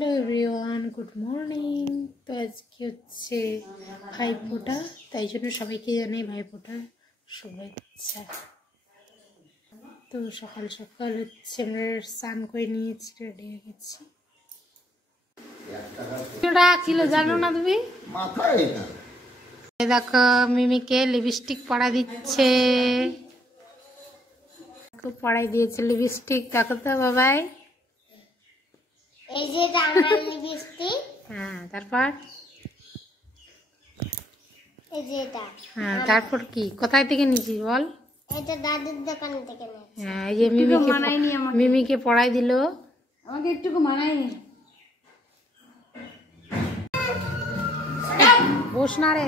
Hello everyone, good morning. তো আজকে হচ্ছে ভাইফোঁটা, তাই জন্য সবাইকে জানাই ভাইফোঁটার শুভেচ্ছা। তো সকাল সকাল হচ্ছে আমরা স্নান করে নিয়েছি, রেডি হয়ে গেছি। কিলো জানো না তুমি? দেখো মিমিকে লিপস্টিক পরা দিচ্ছে, পরাই দিয়েছে লিপস্টিক। দেখো তো বাবাই, এই যে এটা আমার লিপস্টিক। হ্যাঁ, তারপর এই যে এটা। হ্যাঁ, তারপর কি কোথায় থেকে নিয়েছিস বল? এটা দাদুর দোকান থেকে নিয়েছি। হ্যাঁ, এই যে মিমিকে পড়াই দিল, আমাকে একটুকু মানায়নি। বস না রে।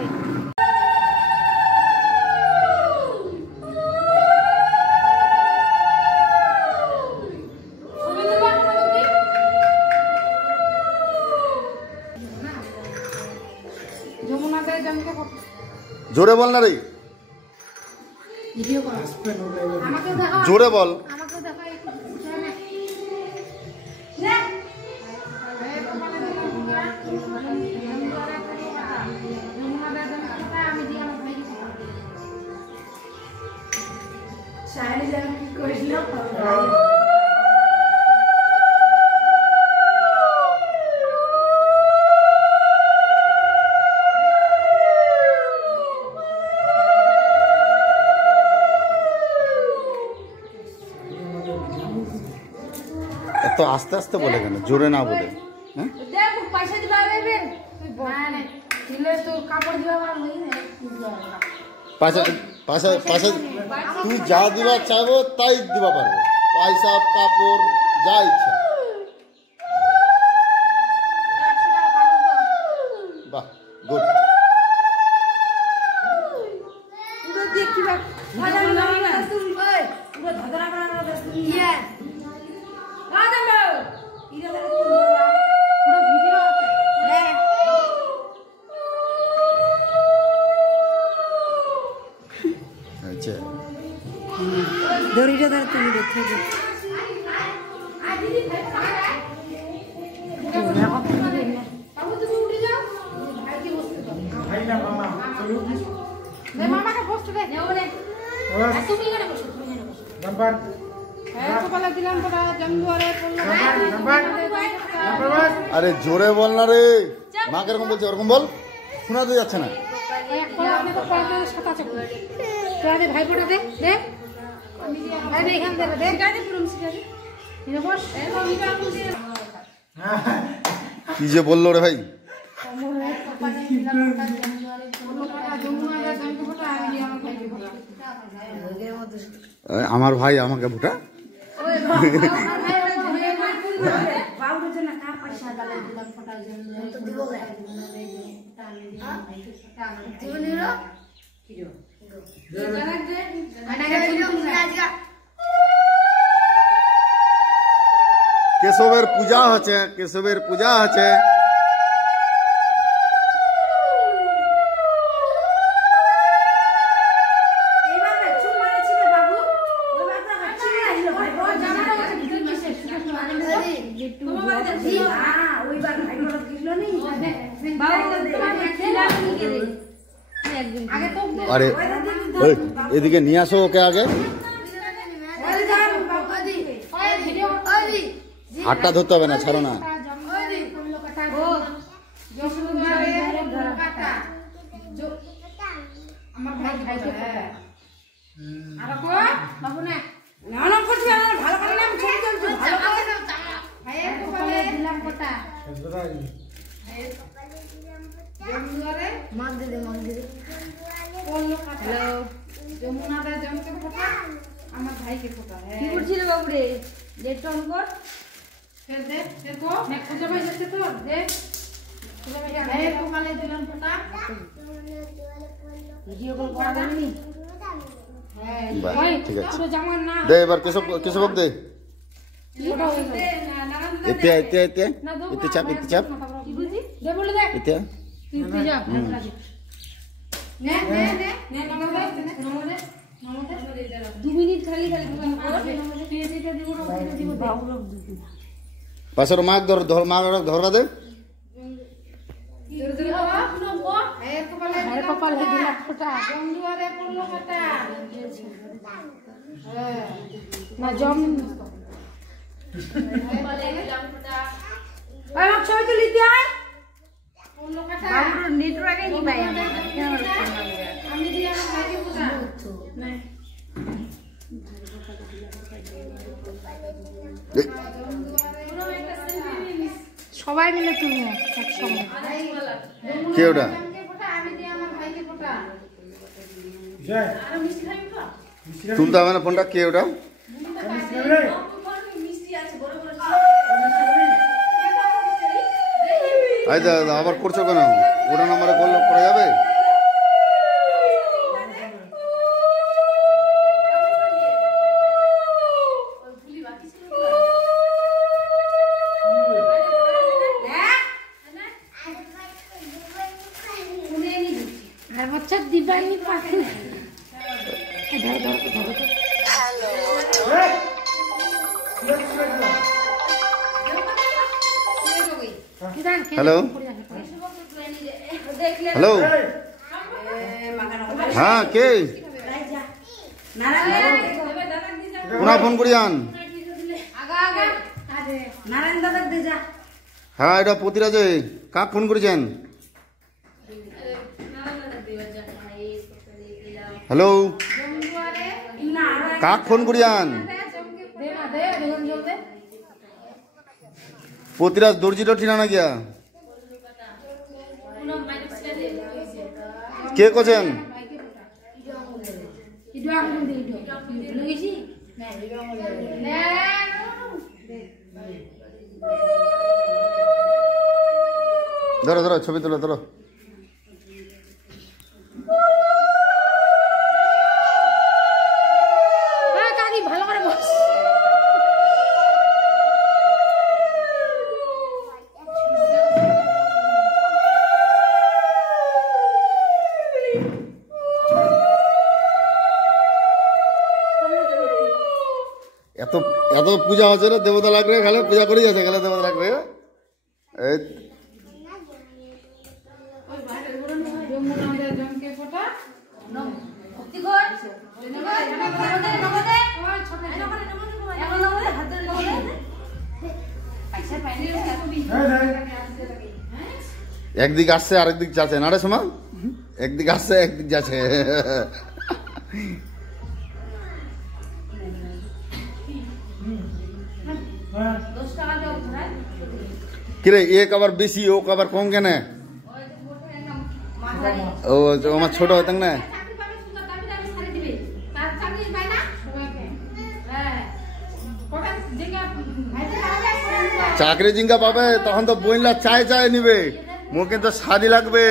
জোরে বল না রে, জোরে বল। এত আস্তে আস্তে বলে কেন, জোরে না বলে? হ্যাঁ, পয়সা দিবা তুই যা দিবা চাইবো তাই দিবা পারবো, পয়সা কাপড় যা ইচ্ছা। বাহ, গুড। দড়িটা ধরে তুমি দেখে আরে জোরে বল না রে, মা কিরকম বলছে ওরকম বল, শোনা তো যাচ্ছে না। ভাইফোঁটা দে দে, কি যে বললো রে ভাই, আমার ভাই আমাকে ভোটা। কেশবের পূজা হচ্ছে, কেশবের পূজা হচ্ছে। আরে এদিকে নিয়ে আসো ওকে আগে, হাতটা ধরতে হবে না, ছাড়ো না। আমার ভাইকে ফোটা কি করছিল বাবু রে, লেট অন কর। দেখো খুঁজে পাই যাচ্ছে তো, দেখ খুঁজে পাই যাচ্ছে। এই কোকালে দিলাম ফোটা, ভিডিও কল করা যায়নি। হ্যাঁ ভাই ঠিক আছে, পুরো জামা না দে এবার কেশব দে, এতে এতে এতে এতে চাপ, এতে চাপ, কি বুঝি দে বলে দে, এতে তুই যা নে নে নে নে নম্বর দে, নম্বর দে, নম্বর দে। 2 মিনিট খালি খালি দিব না, দিব না, দিব বাবু লোক দিবি। পাশের মাক ধর ধর মা ধরকা দে। ভাইয়ের কপালে দিলাম ফোঁটা। না জম ছবি তুলি দিয়ে নেটওয়ার্কে নি ভাই আমি দিয়ে আমার ভাইকে পূজা সবাই মিলে তুমি একসঙ্গে। কে ওটা? তুলতে হবে না ফোনটা। কে ওটা? আই দাদা আবার করছো কেন? ওটা নাম্বারে করলে করা যাবে? আর বাচ্চা দিবাইনি পাখি ধর ধর ধর। হ্যালো হ্যালো, হ্যাঁ কে? কোনা ফোন করি আন। হ্যাঁ এটা পতিরাজে। কাক ফোন করেছেন? হ্যালো কাক ফোন করি আন। পতিরাজ দর্জিটা ঠিনা গিয়া কে করছেন? ধরো ধরো ছবি তোলো ধরো। ভালো করে বস। এত এত পূজা হচ্ছে না, দেবতা লাগবে খালে পূজা করেই আছে, খালে দেবতা লাগবে। এই একদিক আসছে আরেকদিক যাচ্ছে না রে সোমা, একদিক আসছে একদিক যাচ্ছে। কিরে এক আবার বেশি ও আবার কম কেন? ও আমার ছোট হইত না। চাকরি জিঙ্গা পাবে তখন তো বইলা চায় চায় নিবে, মোর কিন্তু শাড়ি লাগবে।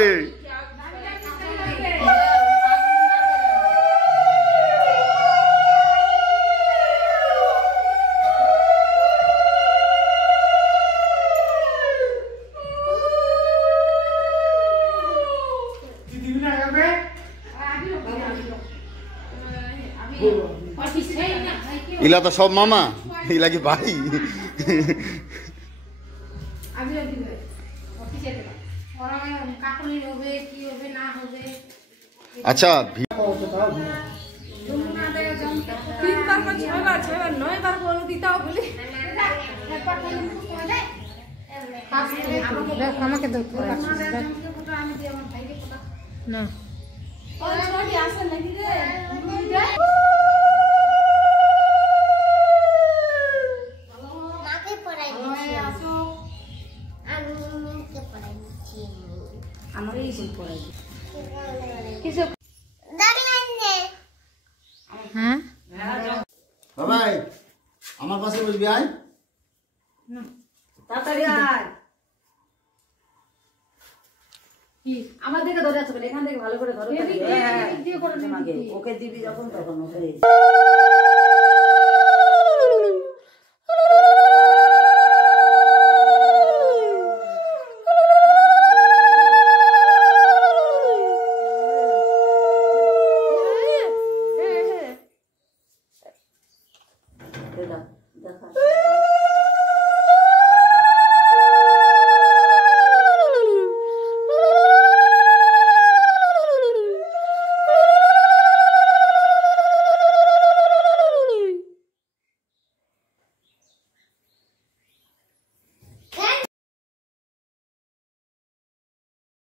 ইলা তো সব মামা, ইলা কি ভাই? আচ্ছা আমাকে না মাকে পড়াই দিচ্ছি আমি মাকে পড়াই দিচ্ছি আমারই স্কুল পড়াই কিছু দাঁড়িয়ে নে। হ্যাঁ ভাই আমার পাশে বসবি আয়। তাড়াতাড়ি আয়। আমার দিকে ধরে আছে বলে এখান থেকে ভালো করে ধরো। ওকে দিবি যখন তখন ওকে